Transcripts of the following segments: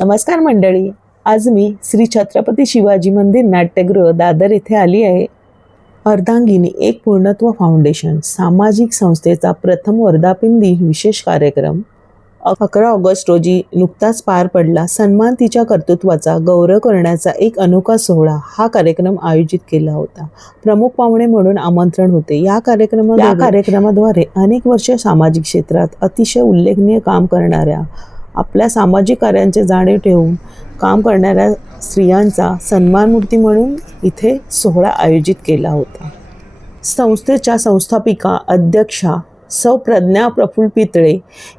नमस्कार मंडळी. आज मी श्री छत्रपती शिवाजी मंदिर नाट्यगृह दादर येथे आली आहे. अर्धांगिनी एक पूर्णत्व फाउंडेशन सामाजिक संस्थेचा प्रथम वर्धापिंदी विशेष कार्यक्रम. अकरा ऑगस्ट रोजी नुकताच पार पडला. सन्मान तिच्या कर्तृत्वाचा गौरव करण्याचा एक अनोखा सोहळा हा कार्यक्रम आयोजित केला होता. प्रमुख पाहुणे म्हणून आमंत्रण होते. या कार्यक्रमा या कार्यक्रमाद्वारे अनेक वर्ष सामाजिक क्षेत्रात अतिशय उल्लेखनीय काम करणाऱ्या आपल्या सामाजिक कार्यांचे जाणीव ठेवून काम करणाऱ्या स्त्रियांचा सन्मानमूर्ती म्हणून इथे सोहळा आयोजित केला होता. संस्थेच्या संस्थापिका अध्यक्षा सौ प्रज्ञा प्रफुल्ल पितळे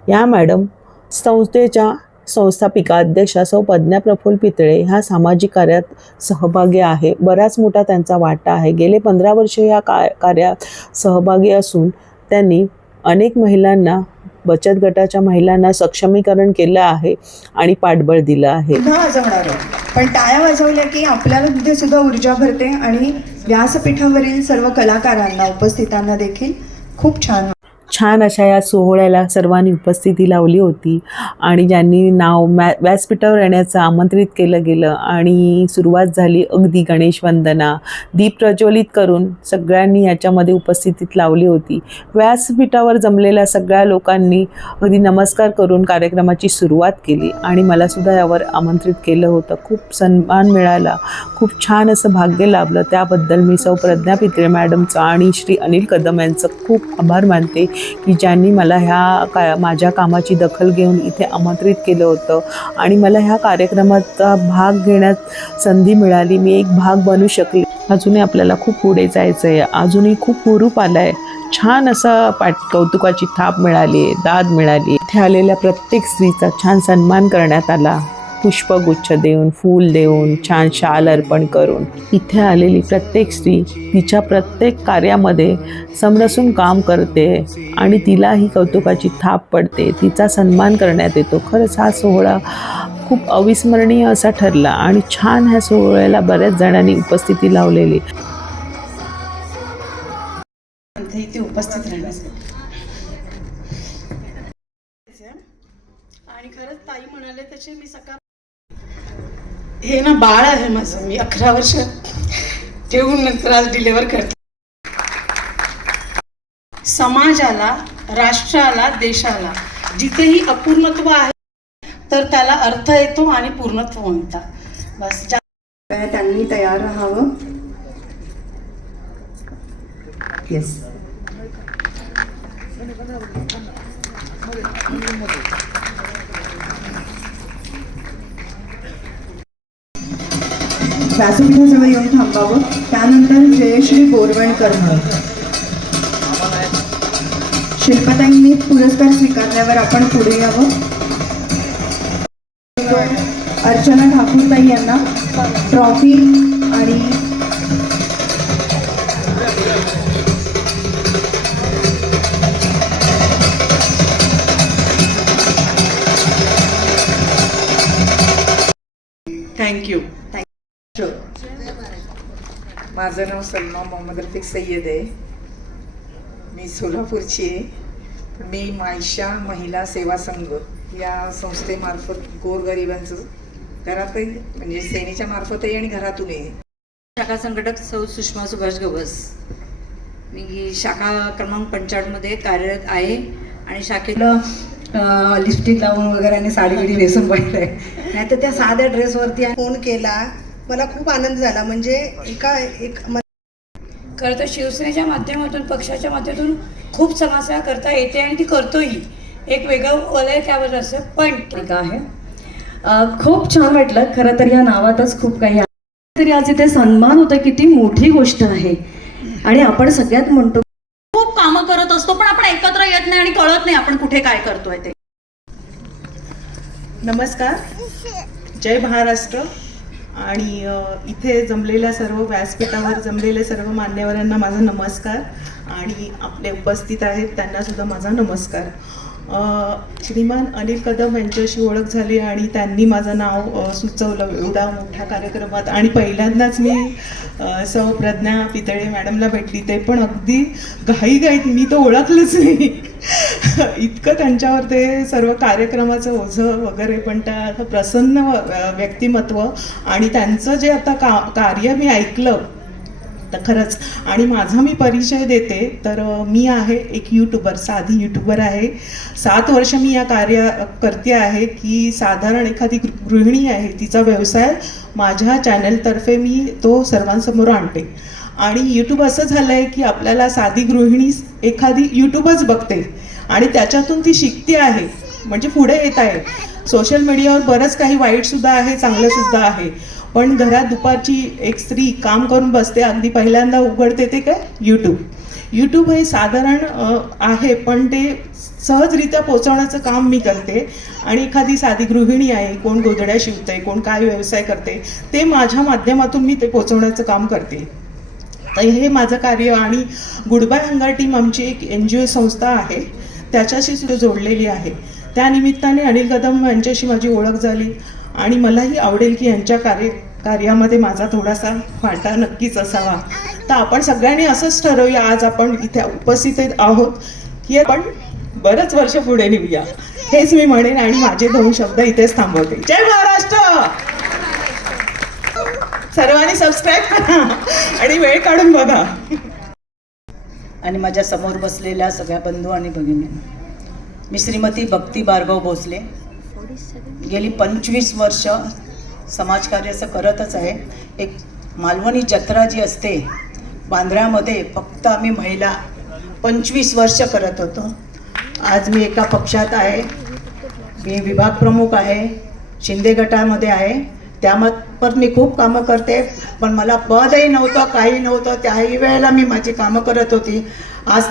या मॅडम संस्थेच्या संस्थापिका अध्यक्षा सौ प्रज्ञा प्रफुल्ल पितळे ह्या सामाजिक कार्यात सहभागी आहे. बराच मोठा त्यांचा वाटा आहे. गेले पंधरा वर्ष या का कार्यात सहभागी असून त्यांनी अनेक महिलांना बचत गटाच्या महिलांना सक्षमीकरण केलं आहे आणि पाठबळ दिलं आहे. वाजवणार पण टाळ्या वाजवल्या की आपल्याला तिथे सुद्धा ऊर्जा भरते आणि व्यासपीठावरील सर्व कलाकारांना उपस्थितांना देखील खूप छान छान अशा या सोहळ्याला सर्वांनी उपस्थिती लावली होती. आणि ज्यांनी नाव मॅ व्यासपीठावर येण्याचं आमंत्रित केलं गेलं आणि सुरुवात झाली अगदी गणेश वंदना. दीप प्रज्वलित करून सगळ्यांनी याच्यामध्ये उपस्थितीत लावली होती. व्यासपीठावर जमलेल्या सगळ्या लोकांनी अगदी नमस्कार करून कार्यक्रमाची सुरुवात केली आणि मलासुद्धा यावर आमंत्रित केलं होतं. खूप सन्मान मिळाला. खूप छान असं भाग्य लाभलं. त्याबद्दल मी सौ प्रज्ञा पित्रे मॅडमचं आणि श्री अनिल कदम यांचं खूप आभार मानते. की ज्यांनी मला ह्या का माझ्या कामाची दखल घेऊन इथे आमंत्रित केलं होतं. आणि मला ह्या कार्यक्रमाचा भाग घेण्यात संधी मिळाली. मी एक भाग बनू शकले. अजूनही आपल्याला खूप पुढे जायचं आहे अजूनही खूप हुरूप आला आहे छान असं पाठ कौतुकाची थाप मिळाली आहे दाद मिळाली. इथे आलेल्या प्रत्येक स्त्रीचा छान सन्मान करण्यात आला. पुष्पगुच्छ देऊन फूल देऊन छान शाल अर्पण करून. इथे आलेली प्रत्येक स्त्री तिच्या प्रत्येक कार्यामध्ये समरसून काम करते आणि तिलाही कौतुकाची थाप पडते. तिचा सन्मान करण्यात येतो. खरंच हा सोहळा खूप अविस्मरणीय असा ठरला आणि छान ह्या सोहळ्याला बऱ्याच जणांनी उपस्थिती लावलेली. इथे उपस्थित राहण्यासाठी आणि खरंच ताई म्हणाले तसे मी सकाळ हे ना बाळ आहे माझं. मी अकरा वर्ष ठेवून नंतर आज डिलेवर करते. समाजाला राष्ट्राला देशाला जिथेही अपूर्णत्व आहे तर त्याला अर्थ येतो आणि पूर्णत्व म्हणतात. बस त्यांनी तयार राहावं. येस व्यासपीठाजवळ येऊन थांबावं त्यानंतर जयश्री बोरवणकर म्हणून. शिल्पताईंनी पुरस्कार स्वीकारल्यावर आपण पुढे यावं. अर्चना ठाकूरताई यांना ट्रॉफी आणि थँक्यू थँक्यू माझं नाव सलमा मोहम्मद रफिक सय्यद आहे. मी सोलापूरची आहे. मी मायशा महिला सेवा संघ या संस्थेमार्फत गोरगरिबांचं घरातही म्हणजे सेनेच्या मार्फतही आणि घरातूनही शाखा संघटक सौ सुषमा सुभाष गवस मी शाखा क्रमांक पंचावन्नमध्ये कार्यरत आहे आणि शाखेला लिपस्टिक लावून वगैरे आणि साडी बिडी नेसून पाहिलं आहे नाही तर त्या साध्या ड्रेसवरती फोन केला. मला खूप आनंद झाला. म्हणजे एका एक खरं तर शिवसेनेच्या माध्यमातून पक्षाच्या माध्यमातून खूप समाजसेवा करता येते आणि ती करतोही. एक वेगळं वलय त्यावर असं. पण पत्रिका आहे. खूप छान वाटलं. खरं तर या नावातच खूप काही आहे. तरी आज इथे सन्मान होतं किती मोठी गोष्ट आहे. आणि आपण सगळ्यात म्हणतो खूप कामं करत असतो पण आपण एकत्र येत नाही आणि कळत नाही आपण कुठे काय करतोय ते. नमस्कार. जय महाराष्ट्र. आणि इथे जमलेल्या सर्व व्यासपीठावर जमलेल्या सर्व मान्यवरांना माझा नमस्कार आणि आपले उपस्थित आहेत त्यांना सुद्धा माझा नमस्कार. श्रीमान अनिल कदम यांच्याशी ओळख झाली आणि त्यांनी माझं नाव सुचवलं एवढा मोठ्या कार्यक्रमात. आणि पहिल्यांदाच मी सौ प्रज्ञा पितळे मॅडमला भेटली. ते पण अगदी घाईघाईत. मी तर ओळखलंच नाही. इतकं त्यांच्यावर ते सर्व कार्यक्रमाचं ओझं वगैरे पण त्या प्रसन्न व्यक्तिमत्व आणि त्यांचं जे आता का कार्य मी ऐकलं तर खरंच. आणि माझा मी परिचय देते तर मी आहे एक यूट्यूबर साधी यूट्यूबर आहे. सात वर्ष मी या कार्य करते आहे की साधारण एखादी गृहिणी आहे तिचा व्यवसाय माझ्या चॅनलतर्फे मी तो सर्वांसमोर आणते. आणि यूट्यूब असं झालं आहे की आपल्याला साधी गृहिणी एखादी यूट्यूबच बघते. आणि त्याच्यातून ती शिकते आहे. म्हणजे पुढे येत आहे. सोशल मीडियावर बरंच काही वाईटसुद्धा आहे चांगलंसुद्धा आहे. पण घरात दुपारची एक स्त्री काम करून बसते अगदी पहिल्यांदा उघडते ते काय? यूट्यूब यूट्यूब हे साधारण आहे पण ते सहजरित्या पोचवण्याचं काम मी करते. आणि एखादी साधी गृहिणी आहे कोण गोधड्या शिवते कोण काय व्यवसाय करते ते माझ्या माध्यमातून मी ते पोचवण्याचं काम करते. तर हे माझं कार्य आणि गुडबाय हंगार टीम आमची एक एन जी ओ संस्था आहे. त्याच्याशी सुद्धा जोडलेली आहे. त्या निमित्ताने अनिल कदम यांच्याशी माझी ओळख झाली आणि मलाही आवडेल की यांच्या कार्य कार्यामध्ये माझा थोडासा फाटा नक्कीच असावा. तर आपण सगळ्यांनी असंच ठरवूया. आज आपण इथे उपस्थित आहोत. की आपण बरंच वर्ष पुढे निघूया. हेच मी म्हणेन आणि माझे दोन शब्द इथेच थांबवते. जय महाराष्ट्र! सर्वांनी सबस्क्राईब करा आणि वेळ काढून बघा. आणि माझ्यासमोर बसलेल्या सगळ्या बंधू आणि भगिनी. मी श्रीमती भक्ती भार्गव भोसले. गेली पंचवीस वर्ष समाजकार्याचं करतच आहे. एक मालवणी जत्रा जी असते बांद्र्यामध्ये फक्त आम्ही महिला पंचवीस वर्ष करत होतो. आज मी एका पक्षात आहे. मी विभाग प्रमुख आहे. शिंदे गटामध्ये आहे. त्यामार्फत मी खूप कामं करते पण मला पदही नव्हतं काही नव्हतं. त्याही वेळेला मी माझी कामं करत होती. आज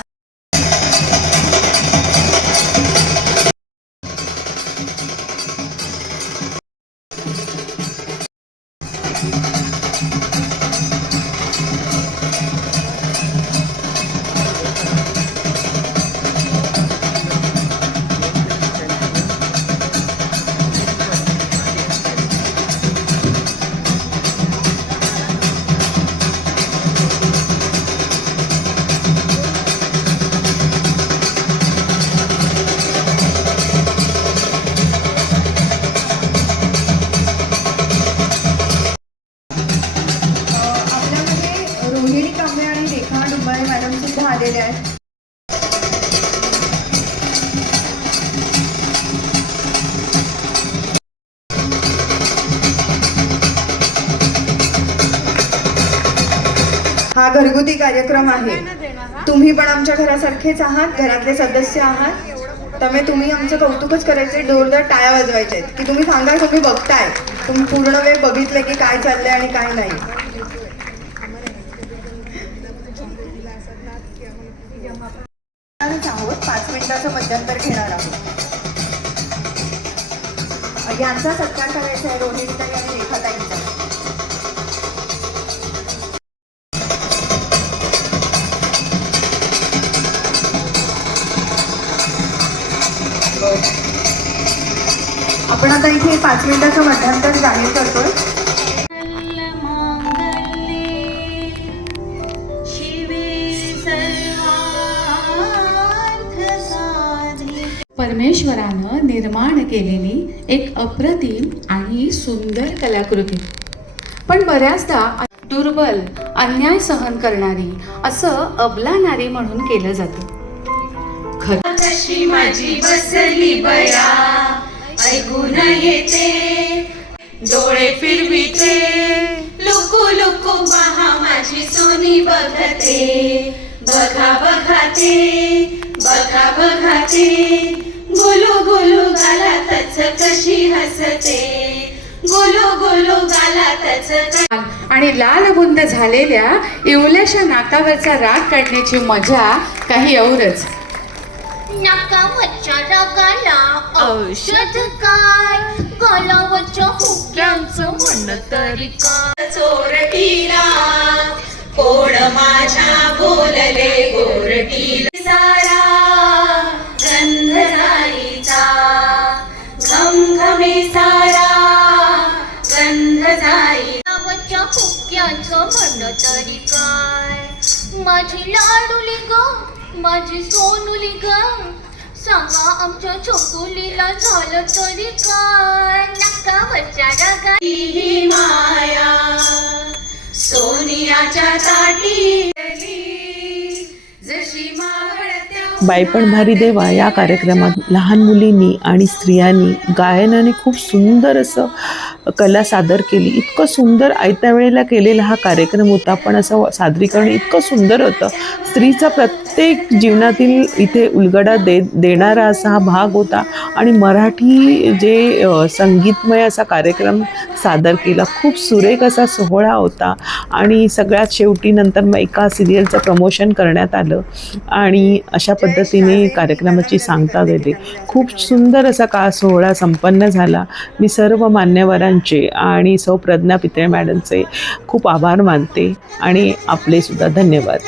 झालेले आहेत हा घरगुती कार्यक्रम आहे. तुम्ही पण आमच्या घरासारखेच आहात घरातले सदस्य आहात. त्यामुळे तुम्ही आमचं कौतुकच करायचे जोरदार टाळ्या वाजवायचे की तुम्ही सांगा तुम्ही बघताय. तुम्ही पूर्ण वेळ बघितलं की काय चाललंय आणि काय नाही. यांचा सत्कार करायचा आहे रोहिणीताई आणि रेखाताईंचा आपण आता इथे पाच मिनिटाचं मध्यांतर जाहीर करतोय. परमेश्वरानं निर्माण केलेली एक अप्रतिम आणि सुंदर कलाकृती. पण बऱ्याचदा दुर्बल अन्याय सहन करणारी असं अबला नारी म्हणून केलं जातं. खरं माझी बसली बया ऐकून येते. डोळे फिरविते लुकू लुकू पहा माझी सोनी बघते. बघा बघाते बघा बघाते गुलू गुलू गालातच कशी हसते? गुलू गुलू गालातच आणि लाल बुंद झालेल्या इवल्याशा नाकावरचा राग काढण्याची मजा काही औरच. नाकावरच्या रगाला औषध काय? गलावरच्या हुक्यांचं म्हण तरी काय? चोरटीला कोण माझ्या बोलले गोरटीला. तरी काय? माझी लाडूली ग माझी सोनुली ग. सांगा आमच्या छोकुलीला झालं तरी काय? नका बचारा गाई माया सोनियाच्या ताटी जशी मावळत्या बायपण भारी देवा. या कार्यक्रमात लहान मुलींनी आणि स्त्रियांनी गायनाने खूप सुंदर असं कला सादर केली. इतकं सुंदर आयत्या वेळेला केलेला हा कार्यक्रम होता. पण असं सादरीकरण इतकं सुंदर होतं. स्त्रीचा प्रत्येक प्रत्येक जीवनातील इथे उलगडा दे देणारा असा हा भाग होता. आणि मराठी जे संगीतमय असा कार्यक्रम सादर केला खूप सुरेख असा सोहळा होता. आणि सगळ्यात शेवटी नंतर मग एका सिरियलचं प्रमोशन करण्यात आलं. आणि अशा पद्धतीने कार्यक्रमाची सांगता गेली. खूप सुंदर असा का सोहळा संपन्न झाला. मी सर्व मान्यवरांचे आणि सौ प्रज्ञा पितळे मॅडमचे खूप आभार मानते. आणि आपले सुद्धा धन्यवाद.